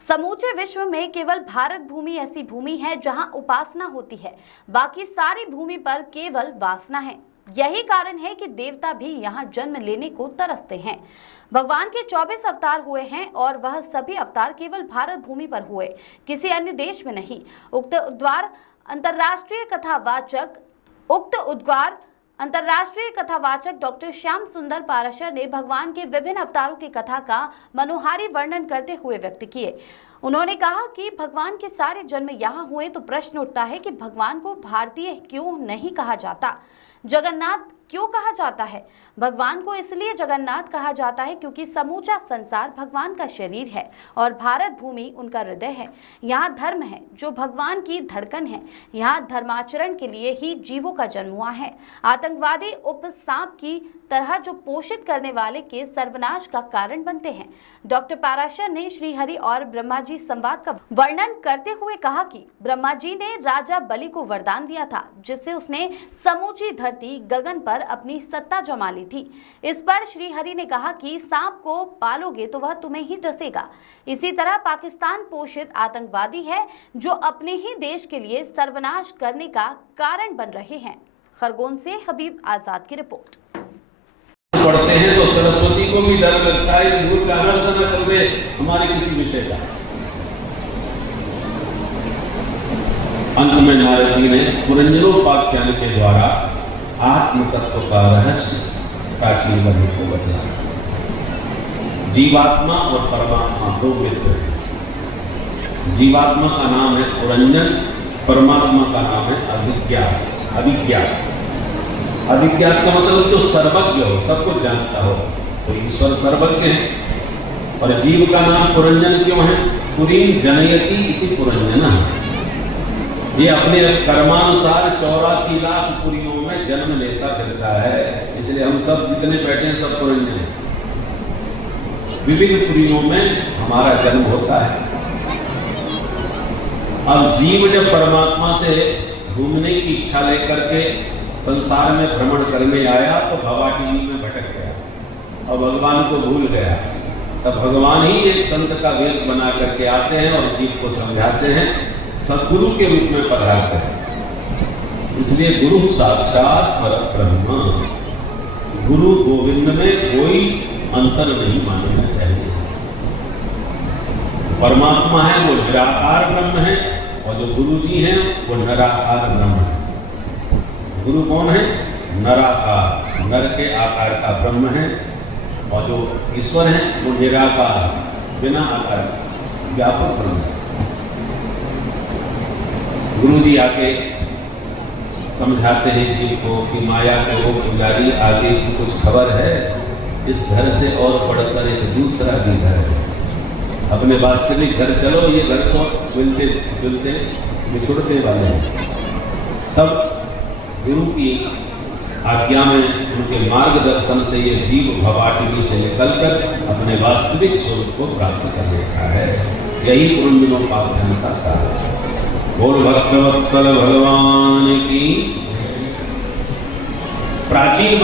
समूचे विश्व में केवल भारत भूमि ऐसी भूमि है जहां उपासना होती है। बाकी सारी भूमि पर केवल वासना है। यही कारण है कि देवता भी यहां जन्म लेने को तरसते हैं। भगवान के 24 अवतार हुए हैं और वह सभी अवतार केवल भारत भूमि पर हुए, किसी अन्य देश में नहीं। उक्त उद्गार अंतर्राष्ट्रीय कथावाचक डॉक्टर श्याम सुंदर पाराशर ने भगवान के विभिन्न अवतारों की कथा का मनोहारी वर्णन करते हुए व्यक्त किए। उन्होंने कहा कि भगवान के सारे जन्म यहाँ हुए तो प्रश्न उठता है कि भगवान को भारतीय क्यों नहीं कहा जाता, जगन्नाथ क्यों कहा जाता है। भगवान को इसलिए जगन्नाथ कहा जाता है क्योंकि समूचा संसार भगवान का शरीर है और भारत भूमि उनका हृदय है। यहाँ धर्म है जो भगवान की धड़कन है। यहाँ धर्माचरण के लिए ही जीवों का जन्म हुआ है। आतंकवादी उपसाप की तरह जो पोषित करने वाले के सर्वनाश का कारण बनते हैं। डॉक्टर पाराशर ने श्री हरि और ब्रह्मा जी संवाद का वर्णन करते हुए कहा कि ब्रह्मा जी ने राजा बलि को वरदान दिया था, जिससे उसने समूची धरती गगन पर अपनी सत्ता जमा ली थी। इस पर श्री हरि ने कहा कि सांप को पालोगे तो वह तुम्हें ही डसेगा। इसी तरह पाकिस्तान पोषित आतंकवादी है जो अपने ही देश के लिए सर्वनाश करने का कारण बन रहे हैं। खरगोन से हबीब आजाद की रिपोर्ट। पढ़ते हैं तो सरस्वती को भी डर लगता है कि दूर का अनर्थ न कर दे हमारे किसी विषय का। अंत में नारद जी ने पुरंजनोपाख्यान के द्वारा आत्म तत्व का रहस्य प्राचीन बने को बताया। जीवात्मा और परमात्मा दो मित्र हैं। जीवात्मा का नाम है पुरंजन, परमात्मा का नाम है अभिज्ञात। अभिज्ञात का मतलब जो सर्वज्ञ हो, सब कुछ जानता हो, तो ईश्वर सर्वज्ञ है। और जीव का नाम पुरंजन क्यों है? पुरीं जनयति इति पुरंजन। ये अपने कर्मानुसार 84 लाख पुरियों में जन्म लेता फिरता है, इसलिए हम सब जितने बैठे हैं सब पुरंजन हैं। विविध पुरियों में हमारा जन्म होता है। अब जीव जब परमात्मा से घूमने की इच्छा लेकर के संसार में भ्रमण करने आया तो भवाटिनी में भटक गया और भगवान को भूल गया। तब भगवान ही एक संत का वेश बना करके आते हैं और जीव को समझाते हैं, सद्गुरु के रूप में पधारते हैं। इसलिए गुरु साक्षात परब्रह्म, गुरु गोविंद में कोई अंतर नहीं मानना चाहिए। परमात्मा है वो निराकार ब्रह्म है और जो गुरु जी हैं वो निराकार ब्रह्म है। गुरु कौन है? नराकार, नर के आकार का ब्रह्म है। और जो ईश्वर है वो निराकार, बिना आकार व्यापक ब्रह्म है। गुरु जी आके समझाते हैं जीव को कि माया के वो पुजारी आगे की कुछ खबर है, इस घर से और बढ़कर एक दूसरा भी घर है। अपने वास्तविक घर चलो, ये घर को मिलते जुलते बिछुड़ते वाले हैं। तब गुरु की आज्ञा में, उनके मार्गदर्शन से ये जीव भवाटिनी से निकलकर अपने वास्तविक स्वरूप को प्राप्त कर लेता है। यही पुरंजनोपाख्यान का सार है। बोल भक्तवत्सल भगवान की। प्राचीन